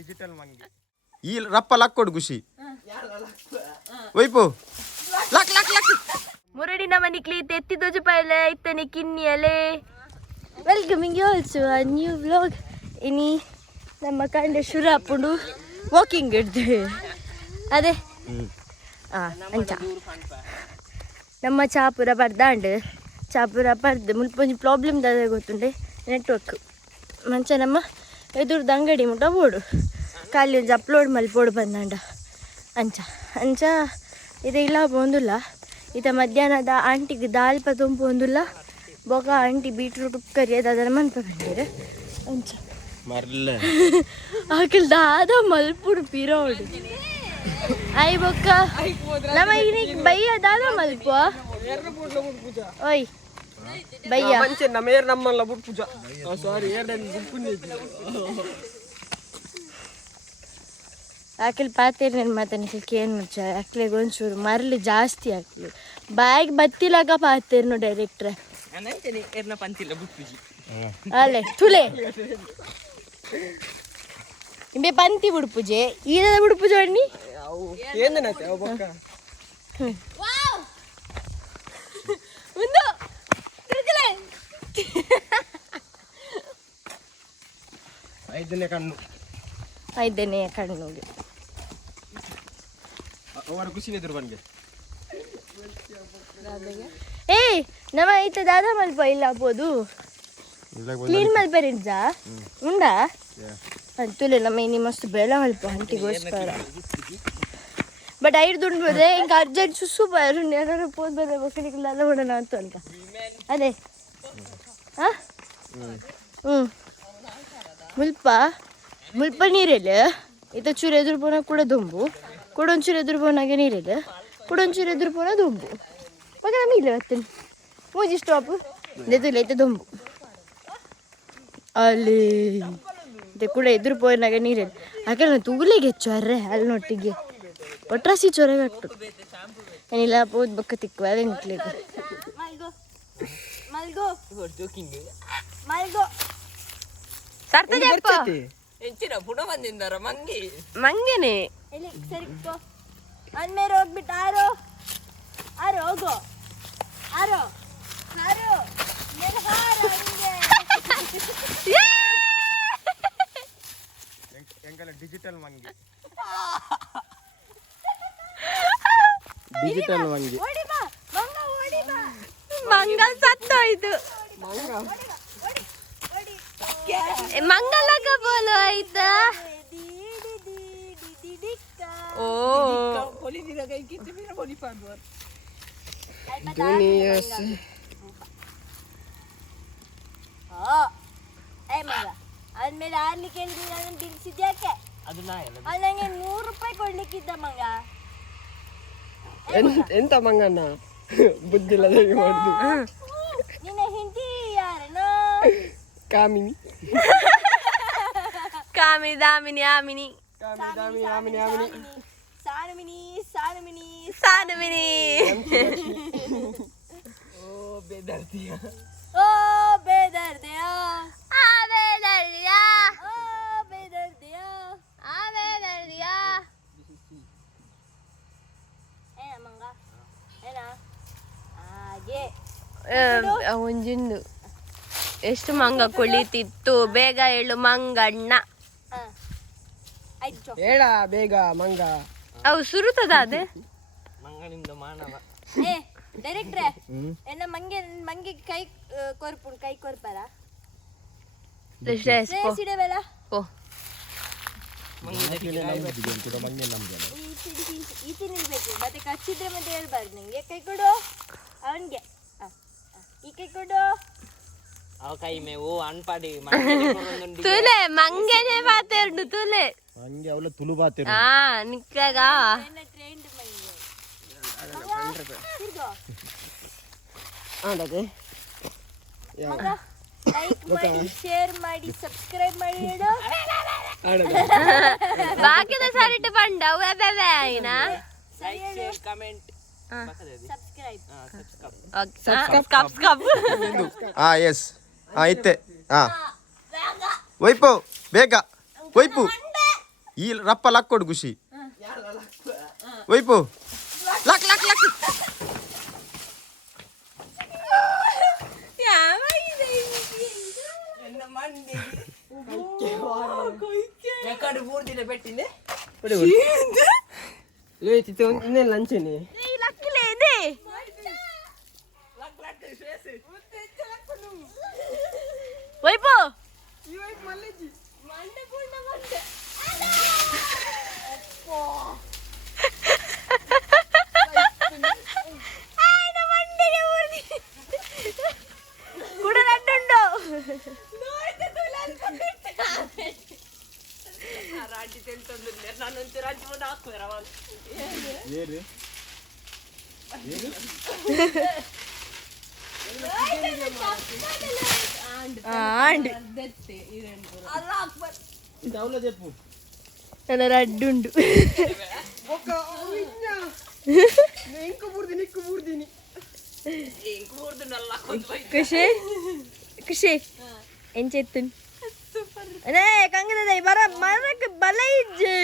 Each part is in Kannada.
ಡಿಜಿಟಲ್ ಮಂಗಿ ಈ ರಪ್ಪ ಲಕ್ಕೊಡು ಖುಷಿ ವೈಪು ಲಕ್ ಲಕ್ ಲಕ್ ಮುರಡಿನ ಮನಿಕ್ಲಿ ತೆತ್ತಿದೋಜು ಪೈಲೆ ಇತ್ತನೆ ಕಿನ್ನಿಯಲೆ welcoming you also a new vlog ಇನಿ ನಮ್ಮ ಕಂಡ ಶುರು ಹಾಕೊಂಡು ವಾಕಿಂಗ್ ಇಡ್ದೆ ಅದೇ ಅಂಚ ನಮ್ಮ ಚಾಪುರ ಬರ್ದಾಂಡ್ ಚಾಪುರ ಬರ್ದು ಮುಲ್ಪೊಂಜಿ ಪ್ರಾಬ್ಲಮ್ ದಾದ ಗೊತ್ತುಂಡೆ ನೆಟ್ವರ್ಕ್ ಮಂಚ ನಮ್ಮ ಎದುರ್ದು ಅಂಗಡಿ ಮುಟ್ಟ ಬೋಡು ಖಾಲಿ ಒಂಜಿ ಅಪ್ಲೋಡ್ ಮಲ್ಪೋಡು ಬಂದಾಂಡ ಅಂಚ ಅಂಚ ಇದು ಇಲ್ಲ ಬಂದಿಲ್ಲ ಈತ ಮಧ್ಯಾಹ್ನದ ಆಂಟಿಗೆ ದಾಲ್ ಪತೊಂಪು ಒಂದಿಲ್ಲ ಬೊಕ ಆಂಟಿ ಬೀಟ್ರೂಟ್ ಕರಿ ಅದರ ಮನ್ಪ ಕಂಡಿರ ಅಂಚ ಆಕಲ್ ದಾದ ಮಲ್ಪುಡು ಪಿರೋಡು ಐ ಬೊಕ್ಕ ನಮ್ಮ ಈಗ ಬಯ್ಯ ದಾದ ಮಲ್ಪ ಓಯ್ ಬಯ್ಯ ನಮೇರ್ ನಮ್ಮಲ್ಲ ಬುಟ್ ಪೂಜಾ ಸಾರಿ ಆಕಲ್ ಪಾತೇರಿ ನನ್ನ ಮಾತನಿಕೆ ಏನು ಮುಚ್ಚ ಆಕ್ಲಿಗೆ ಒಂಚೂರು ಮರಳು ಜಾಸ್ತಿ ಆಕ್ಲಿ ಬಾಯಿಗೆ ಬತ್ತಿಲಾಗ ಪಾತೇರ್ನು ಡೈರೆಕ್ಟ್ರೆ ಅಲ್ಲೇ ತುಲೆ ಇಂಬೆ ಪಂತಿ ಬುಡ್ಪುಜೆ ಈದ ಬುಡ್ಪುಜೆ ಅಣ್ಣಿ ಒಂದು ಐದನೇ ಕಣ್ಣುಗೆ ಏ ನಮ್ಮ ಐತ ದಾದ ಮಲ್ಪ ಇಲ್ಲ ಆಗ್ಬೋದು ಕ್ಲೀನ್ ಮಲ್ಪರಿದ್ದ ಉಂಡಾ ಅಂತೂಲೆ ನಮ್ಮ ಇನಿ ಮಸ್ತ್ ಬೆಳ ಮಲ್ಪ ಅಂಟಿಗೋಸ್ಕರ ಬಟ್ ಐದು ದುಂಡ್ಬೋದೆ ಇಂಕ ಅರ್ಜೆಂಟ್ ಸುಸ್ಸು ಬರು ಏನಾರು ಪೋದ್ ಬಂದ ಮಕ್ಕಳಿಗೆಲ್ಲ ನೋಡೋಣ ಅಂತ ಅನ್ಕ ಅದೇ ಹಾಂ ಮುಲ್ಪ ನೀರಿಲ್ಲ ಈತ ಚೂರು ಎದುರು ಪೋನ ಕೂಡ ದುಂಬು ಕೊಡೊಂಚೂರು ಎದುರು ಪೋನಾಗೆ ನೀರಿಲ್ಲ ಕೊಡೊಂಚೂರು ಎದುರು ಪೋನ ದುಂಬು ಮಗ ನಮಗೆ ಇಲ್ಲ ಬರ್ತೀನಿ ಮೂಜಿ ಸ್ಟಾಪ್ ಎದುರು ಐತೆ ದುಂಬು ಅಲ್ಲಿ ಇದು ಕೂಡ ಎದುರು ಪೋನಾಗೆ ನೀರಿಲ್ಲ ಹಾಗೆಲ್ಲ ತೂಲಿಗೆ ಹೆಚ್ಚು ಅರ್ರೆ ಅಲ್ಲಿ ನೊಟ್ಟಿಗೆ ಒಟ್ರಾಸಿ ಚೊರೆಗೆ ಅಟ್ಟು ಏನಿಲ್ಲ ಪೋದ್ ಬಕ್ಕ ತಿಕ್ಕು ಅದೇ ನಿಕ್ಲಿಗೆ ಮಂಗೆನೆ ಅಂದ್ಮೇಲೆ ಹೋಗ್ಬಿಟ್ಟು ಆರೋ ಹೋಗೋ ಆರೋ ಡಿಜಿಟಲ್ ಮಂಗಿ ಡಿಜಿಟಲ್ ಮಂಗಿ ಮಂಗ ಸತ್ತೋಯ್ತು ಮಂಗಲಕ ಬೋಲು ಆಯ್ತಾ ಓ ಆದ್ಮೇಲೆ ಆರ್ಲಿಕ್ಕೆ ನಾನು ಬಿಡಿಸಿದ್ಯಾಕೆ ಅದು ನಂಗೆ 100 ರೂಪಾಯಿ ಕೊಡ್ಲಿಕ್ಕಿದ್ದ ಮಂಗ ಎಂತ ಮಂಗಣ್ಣ ಬುದ್ಧಿಲ್ಲ ನಿನ್ನ ಹಿಂದಿ ಯಾರನೋ ಕಾಮಿನಿ ಕಾಮಿ ದಾಮಿನಿ ಆಮಿನಿ ಸಾನುಮಿನಿ ಓ ಬೇದರ್ದಿಯಾ ಒಂಜಿಂದು ಎಷ್ಟು ಮಂಗ ಕುಳಿತಿತ್ತು ಬೇಗ ಹೇಳು ಮಂಗಣ್ಣ ಹೇಳ ಬೇಗ ಮಂಗ ಅವು ಸುರುತದ ಅದೇ ಮಂಗನಿಂದ ಮಾನವ ಡೈರೆಕ್ಟ್ರೆ ಎಲ್ಲ ಮಂಗೆ ಕೈ ಕೊರ್ಪಾರ ಓ ಈತಿನಿರ್ಬೇಕು ಮತ್ತೆ ಕಚ್ಚಿದ್ರೆ ಮತ್ತೆ ಹೇಳ್ಬಾರ್ದು ನಂಗೆ ಕೈ ಕೊಡು ಅವನ್ಗೆ ಈ ಕೈ ಕೊಡು ಅವ ಕೈ ಮೇವು ಅನ್ಪಾಡಿ ತುಲೆ ಮಂಗೆನೆ ಪಾತೆರ್ಡು ತುಲೆ ಮಂಗೆ ಅವಳ ತುಳು ಪಾತೆರು ಹಾ ನಿಕ್ಕಾಗ ಟ್ರೆಂಡ್ ಮಂಗೆ ಲೈಕ್ ಮಾಡಿ ಶೇರ್ ಮಾಡಿ ಸಬ್ಸ್ಕ್ರೈಬ್ ಮಾಡಿ ಹೇಳು ಬಾಕಿದ ಸರಿಟ್ಟು ಬಂಡ ಲೈಕ್ ಶೇರ್ ಕಮೆಂಟ್ ಸಬ್ಸ್ಕ್ರೈಬ್ ಎಸ್ ಇತ್ತೆ ಒಯ್ಪು ಬೇಗ ಒಯ್ಪು ಈ ರಪ್ಪ ಲಕ್ ಕೊಡು ಖುಷಿ ಒಯ್ಪು ಲಕ್ ಲಕ್ ಲಕ್ ಇನ್ನೇ ಲಂಚನಿ ಲಕ್ಕಿಲೆ ಇದೆ ವೈಪು ಕೂಡ ಲಡ್ಡುಂಡು ನನ್ನ ಲಡ್ಡುಂಡು ಖುಷಿ ಖುಷಿ ಎಂಚೆತ್ತು ಅದೇ ಕಂಗದ ಬರ ಮರಕ್ಕೆ ಬಲ ಇಜ್ಜೆ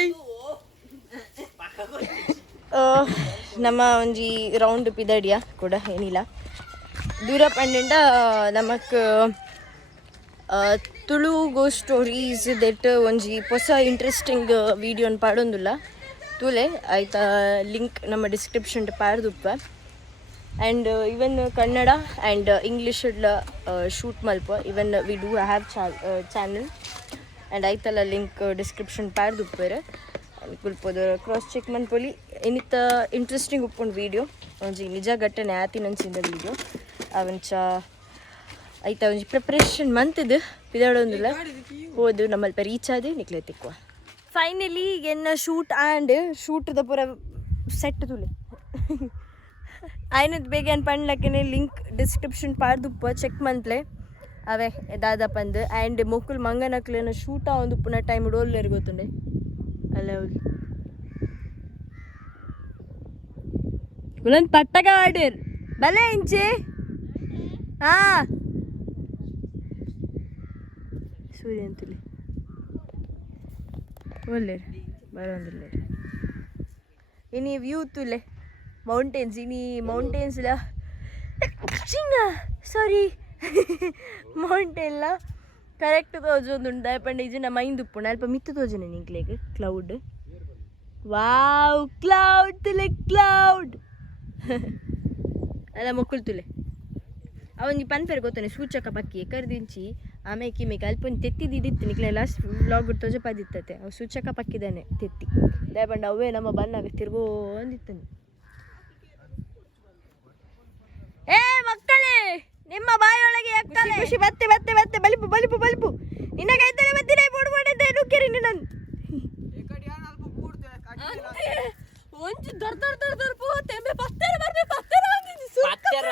ನಮ್ಮ ಒಂಜಿ ರೌಂಡ್ ಪಿದಡಿಯ ಕೂಡ ಏನಿಲ್ಲ ದೂರ ಪಂಡ ನಮಕ್ ತುಳು ಗೋ ಸ್ಟೋರೀಸ್ ದೆಟ್ ಒಂಜಿ ಹೊಸ ಇಂಟ್ರೆಸ್ಟಿಂಗ್ ವೀಡಿಯೋನ ಪಾಡೊಂದುಲ್ಲ ತುಲೆ ಆಯ್ತಾ ಲಿಂಕ್ ನಮ್ಮ ಡಿಸ್ಕ್ರಿಪ್ಷನ್ ಪಾಡ್ದುಪ್ಪ and even Kannada and English shoot ಮಲ್ಪ even we do have channel and ಆಯ್ತಲ್ಲ ಲಿಂಕ್ ಡಿಸ್ಕ್ರಿಪ್ಷನ್ ಪಾಡ್ದುಪ್ಪೇರೆ ಕುಲ್ಪೋದು ಕ್ರಾಸ್ ಚೆಕ್ ಮನ್ಪೊಲಿ ಏನಿತ್ತ ಇಂಟ್ರೆಸ್ಟಿಂಗ್ ಉಪ್ಪುಂಡು ವೀಡಿಯೋ ಒಂಜಿ ನಿಜ ಘಟನೆ ಆತಿನಂಚಿಂದ ವೀಡಿಯೋ ಅವಂಚ ಆಯ್ತಾ ಒಂಜಿ ಪ್ರಿಪ್ರೇಷನ್ ಮಂತದ್ದು ಪಿದಾಡೊಂದಿಲ್ಲ ಹೋದು ನಮ್ಮಲ್ಪ ರೀಚ್ ಆದಿ ನಿಕ್ಲೆ ತಿಕ್ಕುವ ಫೈನಲಿ ಎನ್ನ ಶೂಟ್ ಆ್ಯಂಡ್ ಶೂಟ್ದ ಪೂರ ಸೆಟ್ ತುಲೆ ಆಯ್ನದ್ ಬೇಗ ಏನು ಪಂಡ್ಲಕ್ಕೇನೆ ಲಿಂಕ್ ಡಿಸ್ಕ್ರಿಪ್ಷನ್ ಪಾಡ್ದುಪ್ಪ ಚೆಕ್ ಮಂತ್ಲೆ ಅವೇ ದಾದಾಪಂದು ಆ್ಯಂಡ್ ಮೊಕ್ಕುಲ್ ಮಂಗನಕ್ಲೇನ ಶೂಟ ಒಂದು ಪುನಃ ಟೈಮ್ ಡೋಲ್ಲೇರು ಗೊತ್ತುಂಡೆ ಅಲ್ಲ ಉಲೊಂದು ಪಟ್ಟಗ ಆಡೇರ್ ಬಲೆ ಇಂಚಿ ಸೂರ್ಯ ಅಂತಲಿ ಒಳ್ಳೆ ಬರೋದಿಲ್ಲ ಇನಿ ವ್ಯೂ ತುಲೆ ಮೌಂಟೇನ್ಸ್ ಇನಿ ಮೌಂಟೇನ್ಸ್ಲ ಸಾರಿ ಮೌಂಟೇನ್ಲ ಕರೆಕ್ಟ್ ತೋಜೊಂದುಂಡು ಪಂಡ ಇಜನ ಮೈಂದು ಉಪ್ಪುಂಡು ಅಲ್ಪ ಮಿತ್ತು ತೋಜನೆ ನಿಂಕ್ಲೆಗ್ ಕ್ಲೌಡ್ ವಾವ್ ಕ್ಲೌಡ್ ತುಲೆ ಕ್ಲೌಡ್ ಅಲ್ಲ ಮೊಕ್ಕುಲ್ ತುಲೆ ಅವನಿಗೆ ಪನ್ಪೇರು ಗೊತ್ತಾನೆ ಸೂಚಕ ಪಕ್ಕಿ ಕರ್ದಿಂಚಿ ಆಮೇಲೆ ಕಿಮೇಕೆ ಅಲ್ಪೊಂದು ತೆತ್ತಿದಿತ್ತು ನಿಕ್ಲೆ ಲಾಸ್ಟ್ ವ್ಲಾಗ್ ತೋಜ ಪದಿತ್ತತೆ ಅವು ಸೂಚಕ ಪಕ್ಕಿದ್ದಾನೆ ತೆತ್ತಿ ದಯಪಂಡ ಅವೇ ನಮ್ಮ ಬನ್ನಾಗ ತಿರ್ಗೋ ಅಂದಿತ್ತಾನೆ. ಏ ಮಕ್ಕಳೇ ನಿಮ್ಮ ಬಾಯೊಳಗೆ ಎಕ್ಕಲೆ ಖುಷಿ ಬತ್ತೆ ಬತ್ತೆ ಬತ್ತೆ ಬಲಿಪು ಬಲಿಪು ಬಲಿಪು ನಿನಗೈತಲೆ ಬತ್ತಿನ ಬೋಡ್ಬೋಡಿದ್ದೆ ನುಕ್ಕೆರಿ ನಿನ್ನ ಒಂಚು ದರ್ ದರ್ ದರ್ ದರ್ ಪೋತೆ ಮೆ ಪತ್ತರ ಬರ್ಬೆ ಪತ್ತರ ಬಂದಿದ್ದು ಪತ್ತರ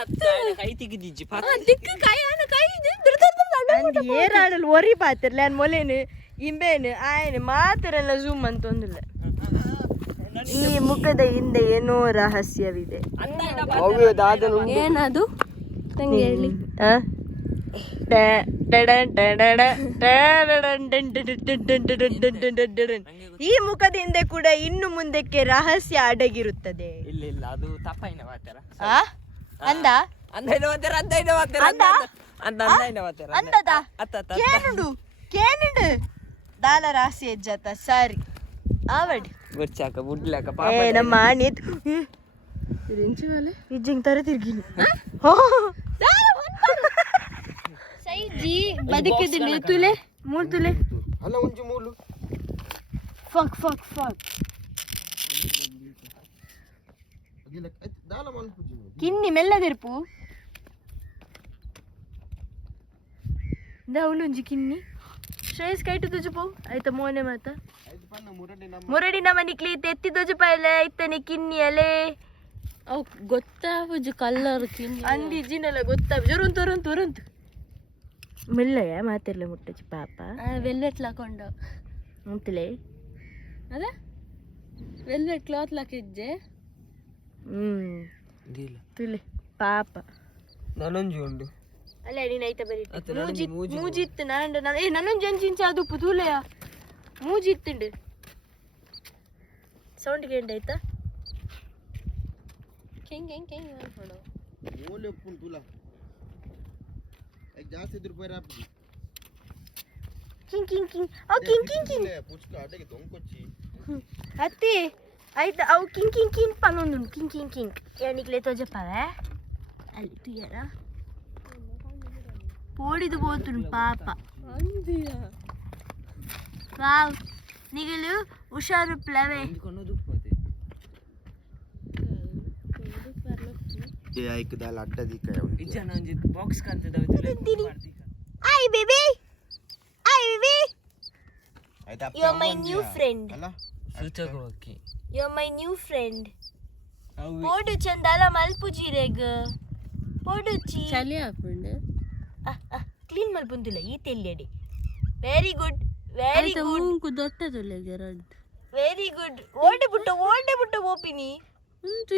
ಕೈ ತೆಗಿದಿಜ್ಜಿ ದಿಕ್ಕು ಕೈ ಆನ ಕೈ ದರ್ ದರ್ ದರ್ ಏರಾಡಲ್ ಒರಿ ಪಾತಿರ್ಲ ನಾನು ಮೊಲೇನು ಇಂಬೇನು ಆಯ್ನು ಮಾತರೆಲ್ಲ ಝೂಮ್ ಅಂತ ಒಂದಿಲ್ಲ ಈ ಮುಖದ ಹಿಂದೆ ಏನೋ ರಹಸ್ಯವಿದೆ ಏನದು ತಂಗಿ ಹೇಳಿ ಈ ಮುಖದ ಹಿಂದೆ ಕೂಡ ಇನ್ನು ಮುಂದಕ್ಕೆ ರಹಸ್ಯ ಅಡಗಿರುತ್ತದೆ. ಇಲ್ಲ ಇಲ್ಲ ಅದು ತಪ್ಪೈನ ಮಾತಾರ ಅಂದ ಅಂದೈನ ಮಾತಾರ ಅಂದೈನ ಮಾತಾರ ಅಂದ ಅಂದೈನ ಮಾತಾರ ಅಂದದ ಕೇನುಡು ಕೇನುಡು ದಾಲ ರಾಸಿ ಹೆಜ್ಜಾತ ಸಾರಿ ಆವಡ್ ಗುರ್ಚಾಕ ಬುಡ್ಲಾಕ ಏ ನಮ್ಮ ಆಣಿತ್ ಇರಿಂಚು ಮೇಲೆ ಇಜ್ಜಿಂಗ್ ತರ ತಿರ್ಗಿನಿ ಸೈಜಿ ಬದುಕಿದ್ದೀನಿ ತುಲೆ ಮೂರು ತುಲೆ ಅಲ್ಲ ಒಂಜಿ ಮೂಲು ಫಕ್ ಫಕ್ ಫಕ್ ಕಿನ್ನಿ ಮೆಲ್ಲದಿರ್ಪು ದೌಲುಂಜಿ ಕಿನ್ನಿ ಶ್ರೇಯಸ್ ಕೈಟು ತುಜು ಪೋ ಆಯ್ತಾ ಮೋನೆ ಮಾತ ಮುರಡಿ ನಮ್ಮ ನಿಕ್ಲಿ ತೆತ್ತಿ ತುಜು ಪೈಲೆ ಐತನೆ ಕಿನ್ನಿ ಅಲೆ ಅವು ಗೊತ್ತಾವಜು ಕಲ್ಲರ್ ಕಿನ್ನಿ ಅಂದಿ ಜಿನೆಲ್ಲ ಗೊತ್ತಾವ ಜೊರಂತು ಹೊರಂತು ಹೊರಂತು ಮೆಲ್ಲಯ ಮಾತೆಲ್ಲ ಮುಟ್ಟಜಿ ಪಾಪ ವೆಲ್ವೆಟ್ ಲಾಕೊಂಡ ಅಂತಲೇ ಅದ ವೆಲ್ವೆಟ್ ಕ್ಲಾತ್ ಲಾಕಿಜ್ಜೆ ತುಲೆ ಪಾಪ ನಾನೊಂಜಿ ಉಂಡು ಅಲ್ಲ ನೀನು ಐತ ಬರೀ ಅತ್ತ ನನಗೆ ಮೂಜಿ ಮೂಜಿತ್ತು ನಾನು ನನ್ನೊಂದು ಅಂಚಿಂಚ ಅದು ತುಲೆಯ ಮೂಜಿತ್ತುಂಡು ಸೌಂಡ್ ಕೇಂಡ ಆಯ್ತಾ ಕೆಂಗ್ ಕೆಂಗ್ ಕೆಂಗ್ ಮಾಡ್ಕೊಡು ಮೂಲೆ ಉಪ್ಪುನ್ ತುಲ ಐಕ್ ಜಾಸ್ತಿ ಇದ್ರ ಪೈರ ಆಪ್ಜಿ ಕಿಂಗ್ ಕಿಂಗ್ ಕಿಂಗ್ ಅವ್ ಕಿಂಗ್ ಕಿಂಗ್ ಕಿಂಗ್ ಪುಚ್ಕ ಅಡೆಗೆ ತೊಂಕೊಚ್ಚಿ ಅತ್ತಿ ಆಯ್ತು ಅವು ಕಿಂಗ್ ಕಿಂಗ್ ಕಿಂಗ್ ಪನ್ನೊಂದು ಕಿಂಗ್ ಕಿಂಗ್ ಕಿಂಗ್ ಏನಿಕ್ಲೆ ತೋಜಪ್ಪವೆ ಅಲ್ಲಿ ತುಯ್ಯರ ಪೋಡಿದು పోతును ಪಾಪ ವಾವ್ ನಿಗಲು ಹುಷಾರು ಪ್ಲವೆ ये आइक दाल अड्डा दिखाया इच्छा ना जी बॉक्स कांते दावे तुले हाय बेबी आइता you are my new friend ಅಲ್ಲ सूचक okay you are my new friend ಅವು ಪೋಡು ಚಂದಾಲ ಮಲ್ಪುಜಿರೆಗ ಪೋಡುಚಿ ಚಲಿ ಹಾಕೊಂಡು ಕ್ಲೀನ್ ಮಲ್ಪುಂದಿಲ್ಲ ಈ ತೆಲ್ಲೆಡಿ ವೆರಿ ಗುಡ್ ವೆರಿ ಗುಡ್ ಮೂಂಕು ದೊಡ್ಡದುಲ್ಲ ಎರಡು ವೆರಿ ಗುಡ್ ಓಡೆ ಬುಟ್ಟ ಓಪಿನಿ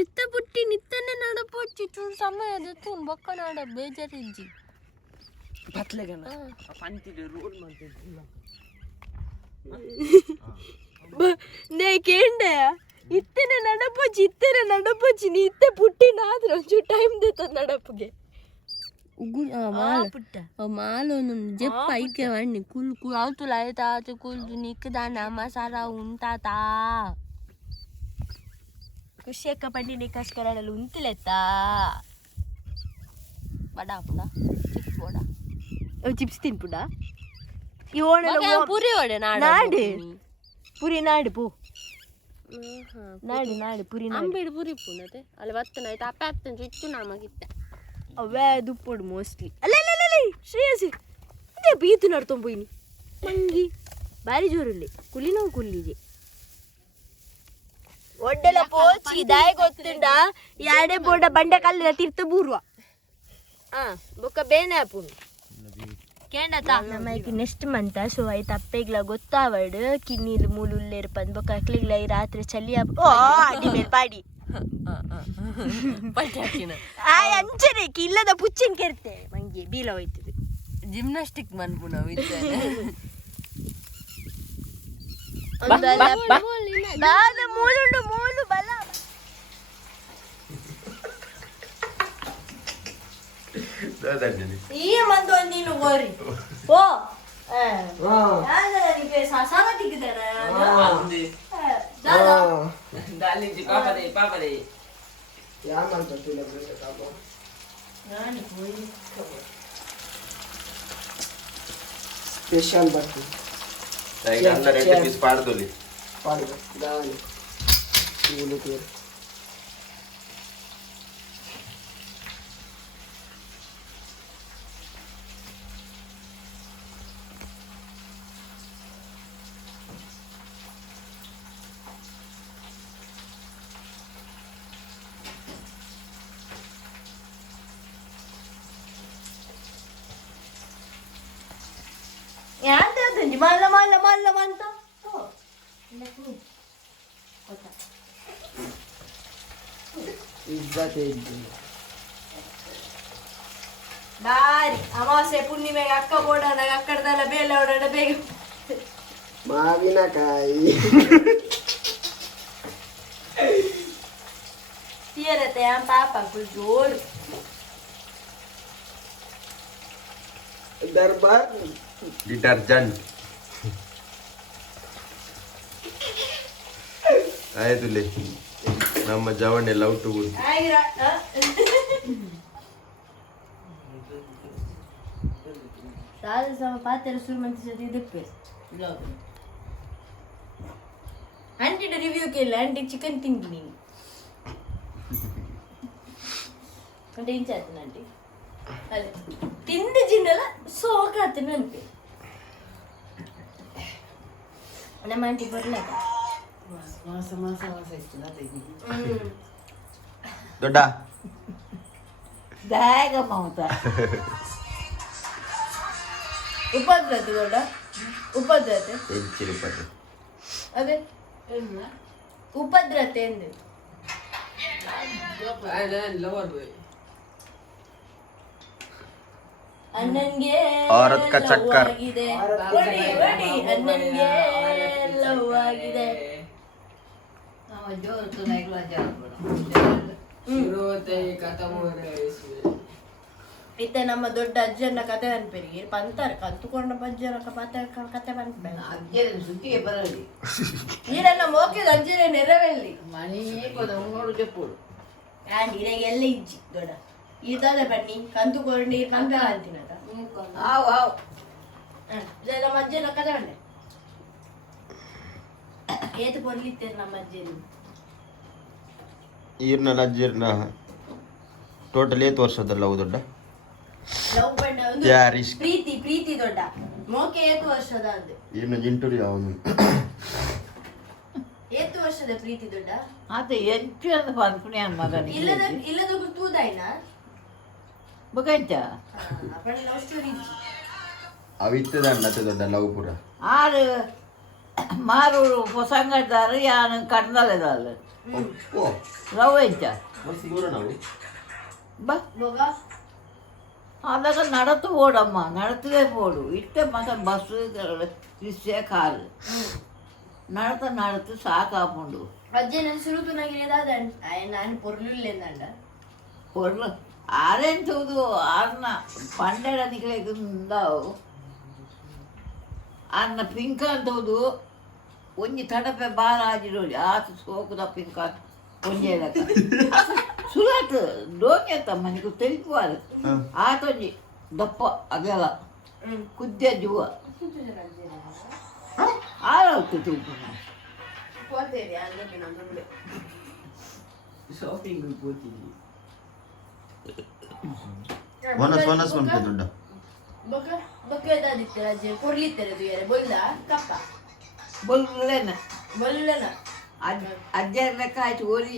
ಇತ್ತ ಪುಟ್ಟಿ ನಿತ್ತನೆ ನಡಪೊಚ್ಚಿ ಚೂರು ಸಮಯ ತೂನ್ ಬೊಕ್ಕ ನಾಡ ಬೇಜಾರಿಜ್ಜಿ ಪತ್ಲೆಗನ ಪಂತಿದೆ ರೋಡ್ ಮಾಡ್ತಿಲ್ಲ ನೇ ಕೇಂಡೆ ಇತ್ತನೆ ನಡಪೊಚ್ಚಿ ನೀ ಇತ್ತೆ ಪುಟ್ಟಿನಾದ್ರೆ ಒಂಚೂರು ಟೈಮ್ ದೇತದ ನಡಪುಗೆ ಪುಟ್ಟ ಮಾಲೊಂದು ಜೆಪ್ಪ ಐಕೆ ವಣ್ಣಿ ಕುಲ್ ಕುಲ್ ಅವತುಲ ಆಯ್ತಾತು ಕುಲ್ದು ನಿಕ್ಕದಾನ ಮಸಾಲ ಉಂಟಾತಾ ಖುಷಿ ಅಕ್ಕ ಪಂಡಿನಿ ಕಸ್ಕರಡಲು ಉಂತಿಲೆತ್ತಾ ಬಡ ಪುಡ ಚಿಪ್ಸ್ ಬೋಡ ಚಿಪ್ಸ್ ತಿನ್ಪುಡ ಈ ಓಣೆಲ್ಲ ಪುರಿ ಒಡೆ ನಾಡು ಪುರಿ ನಾಡು ಪೂ ನಾಡು ಪುರಿ ನಾಡು ಅಂಬೇಡಿ ಪುರಿ ಪುನತೆ ಅಲ್ಲಿ ಬತ್ತನ ಆಯ್ತು ಅಪ್ಪ ಅತ್ತಂಜು ಇತ್ತು ನಮಗಿತ್ತ ಅವೇ ದುಪ್ಪೊಡು ಮೋಸ್ಟ್ಲಿ ಅಲ್ಲ ಶ್ರೇಯಸಿ ಇದೇ ಬೀತು ನಡ್ತೊಂಬೋಯ್ನಿ ಮಂಗಿ ಬಾರಿ ಜೋರಲ್ಲಿ ಕುಲ್ಲಿನವು ಕುಲ್ಲಿಜೆ ಒಡ್ಡೆಲ್ಲ ಪೋಚಿ ದಾಯ ಗೊತ್ತುಂಡ ಯಾಡೆ ಬೋಡ ಬಂಡೆ ಕಲ್ಲಿನ ತೀರ್ಥ ಬೂರ್ವ ಬೊಕ್ಕ ಬೇನೆ ಆಪುಂಡು ಕೇಂಡತ ನಮ್ಮೈಕಿ ನೆಕ್ಸ್ಟ್ ಮಂತ ಸೊ ಆಯ್ತು ಅಪ್ಪೆಗ್ಲ ಗೊತ್ತಾವಡ್ ಕಿನ್ನೀಲು ಮೂಲುಲ್ಲೇರು ಪಂದ್ ಬೊಕ್ಕ ಅಕ್ಲಿಗ್ಲ ಈ ರಾತ್ರಿ ಚಲಿ ಓ ಅಡಿ ಮೇಲ್ ಪಾಡಿ ಆಯ್ ಅಂಚನೆ ಇಲ್ಲದ ಪುಚ್ಚಿನ ಕೆರ್ತೆ ಮಂಗಿ ಬೀಲ ಹೋಯ್ತದೆ ಜಿಮ್ನಾಸ್ಟಿಕ್ ಮನ್ಪುನ ಮೂಲು ಬಲ ಈ ಮಂದು ಒಂದು ನೀನು ಗೋರಿ ಓ ಪಾಪದೆ स्पेशल बाकी अंदर रेड पीस पाड़ दोली पाड़ दाल ये लोग ಯಾವ್ದು ಮಲ್ಲ ಅಂತ इज्जत है ಬಾರಿ ಅಮಾವಾಸ್ಯೆ ಪುಣ್ಣಿಮೆಗೆ ಅಕ್ಕ ಬೋಡಾದಾಗ ಅಕ್ಕಡದಲ್ಲ ಬೇಲೆ ಓಡಾಡ ಬೇಗ ಮಾವಿನಕಾಯಿ ತೀರತೆ ಪಾಪ ಜೋರು दरबार डिटर्जेंट ಆಯ್ತುಲೆ ನಮ್ಮ ಜವಣೆ ಲವ್ ಟು ಗುಡ್ ಸಾಲು ಸಮ ಪಾತ್ರೆ ಶುರು ಮಂತಿಸೋದು ಇದಕ್ಕೆ ಆಂಟಿಡ ರಿವ್ಯೂ ಕೇಳ ಆಂಟಿ ಚಿಕನ್ ತಿಂದು ನೀನು అంటే ఏం చేస్తానండి అదే తిండి జిండల సోక తినండి ನಮ್ಮ ಆಂಟಿ ಬರ್ಲಾಕ ದೊಡ್ಡ ದಾಗ ಮಾವುತ ಉಪದ್ರತೆ ದೊಡ್ಡ ಉಪದ್ರತೆ ಚಿರುಪತಿ ಅದೇ ಉಪದ್ರತೆ ಎಂದು ಲವರ್ ಬಾಯ್ ಅಣ್ಣನ್ಗೆ ಔರತ್ ಕಾ ಚಕ್ಕರ್. ಆಗಿದೆ ಹೊಡಿ ಹೊಡಿ ಅಣ್ಣನ್ಗೆ ಲವ್ ಆಗಿದೆ ಇತ್ತೆ ನಮ್ಮ ದೊಡ್ಡ ಅಜ್ಜನ ಕತೆ ಅನ್ಪೇರಿಗೆ ಪಂತಾರ ಕಲ್ತುಕೊಂಡ ಅಜ್ಜನ ಕತೆ ಬಂದ್ಬೇಡ ಈರನ್ನ ಮೋಕಿದ ಅಜ್ಜನ ನೆರವೇಲಿ ಆ್ಯಂಡ್ ಇರಾಗ ಎಲ್ಲ ಇಜ್ಜಿ ದೊಡ್ಡ ಇದಾದ ಬನ್ನಿ ಕಂತುಕೊಂಡು ಕಂತ ಅಂತಿನದ ನಮ್ಮ ಅಜ್ಜನ ಕತೆ ಬಂಡೆ ಏತು ಕೊಡ್ಲಿತ್ತೇನೆ ನಮ್ಮ ಅಜ್ಜನ ಈರ್ನ ಅಜ್ಜಿರ್ನ ಟೋಟಲ್ 8 ವರ್ಷದಲ್ಲ ಅವು ದೊಡ್ಡ ಲವ್ ಬಂಡ ಒಂದು ಯಾರಿಸ್ ಪ್ರೀತಿ ಪ್ರೀತಿ ದೊಡ್ಡ ಮೋಕೆ 8 ವರ್ಷದ ಅಂದೆ ಈರ್ನ ಜಿಂಟುರಿ ಅವನು 8 ವರ್ಷದ ಪ್ರೀತಿ ದೊಡ್ಡ ಅದು ಎಂಟು ಅಂತ ಪನ್ಪುಣಿ ಅನ್ ಮಗನಿಗೆ ಇಲ್ಲದ ಇಲ್ಲದ ತೂದಾಯ್ನ ಬಗಂಚ ಅಪ್ಪಣ ಲವ್ ಸ್ಟೋರಿ ಅವಿತ್ತದ ಅಣ್ಣತೆ ದೊಡ್ಡ ಲವ್ ಪುರ ಆರು ಮಾರು ಸಂಗಡ್ದಾರು ಯಾನು ಕಡ್ದಲೆದಾಲು ಓ ರವ್ ಎಂಚ ಮಸ್ತ್ ದೂರ ನಾವು ಬಾ ಬೋಗ ಅದಾಗ ನಡತು ಓಡಮ್ಮ ನಡತದೇ போடு ಇಟ್ಟೆ ಮಗ ಬಸ್ಸು ರಿಕ್ಷೆ ಕಾರು ನಡತ ಸಾಕಾಪುಂಡು ಅಜ್ಜನ ಸುರುತುನಾಗಿರೋದಾದ ನಾನು ಪೊರ್ಲಿಲ್ಲೆಂದಂಡ పొర్లు ఆరేం చదువు ఆరున పండడానికి లేకుందావు అన్న పింకాన్ చదువు ಒಂಜಿ ತಡಪೆ ಬಾರ ಆಜಿರೋಲಿ ಆತು ಸೋಕುದ ಪಿಂಕಾನ್ ಒಂಜೇಲಕ ಸುಲತ್ ಡೋಂಗೆತ್ತ ಮನೆಗೂ ತೆಲಿಪುವಾರು ಆತೊಂಜಿ ದಪ್ಪ ಅದೆಲ್ಲ ಕುದ್ದೆ ಜುವ ಆರೌತು ತೂಪು ಪೋತೇರಿ ಅಂದ್ರೆ ನಮ್ಮಳೆ ಶಾಪಿಂಗ್ ಹೋಗ್ತಿದ್ವಿ ವನಸ್ ಮನ್ಪೆ ದೊಡ್ಡ ಬೊಕ್ಕ ಬೊಕ್ಕ ಏದಾದಿತ್ತೆ ಅಜ್ಜೆ ಕೊಡ್ಲಿತ್ತಾರೆ ತುಯ್ಯಾರೆ ಬೊಲ್ಲ ಕಪ್ಪ ಬೊಲ್ಲೆನ ಬೊಲ್ಲನ ಅಜ್ಜರ ಲೆಕ್ಕ ಆಯ್ತು ಓರಿ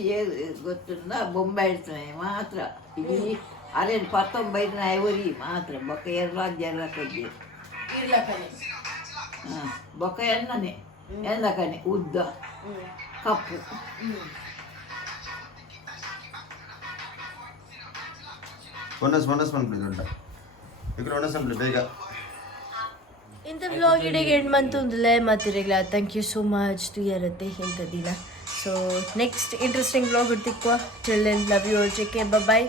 ಗೊತ್ತುಂದ ಬೊಂಬೈ ಇಡ್ತಾನೆ ಮಾತ್ರ ಇಲ್ಲಿ ಅದೇನು 19 ಐವರಿ ಮಾತ್ರ ಬೊಕ್ಕ ಎರಡು ಅಜ್ಜರ ಕಜ್ಜಿ ಇರ್ಲಕ್ಕನೆ ಬೊಕ್ಕ ಎಣ್ಣನೆ ಎಂದಕನೆ ಉದ್ದ ಕಪ್ಪು ವನಸ್ ಮನ್ಪೆ ದೊಡ್ಡ ಈಗ ವನಸ್ ಮನ್ಪೆ ಬೇಗ ಇಂಥ ವ್ಲಾಗ್ ಇಡೆಗೆ ಎಂಡ್ ಬಂತಂದಲೇ ಮಾತಿರಲಿಲ್ಲ ಥ್ಯಾಂಕ್ ಯು ಸೋ ಮಚ್ ತುಯ್ಯರತ್ತೆ ಇಂಥ ದಿನ ಸೊ ನೆಕ್ಸ್ಟ್ ಇಂಟ್ರೆಸ್ಟಿಂಗ್ ವ್ಲಾಗ್ ಇಡ್ತಿಕ್ವ till then love you all take care by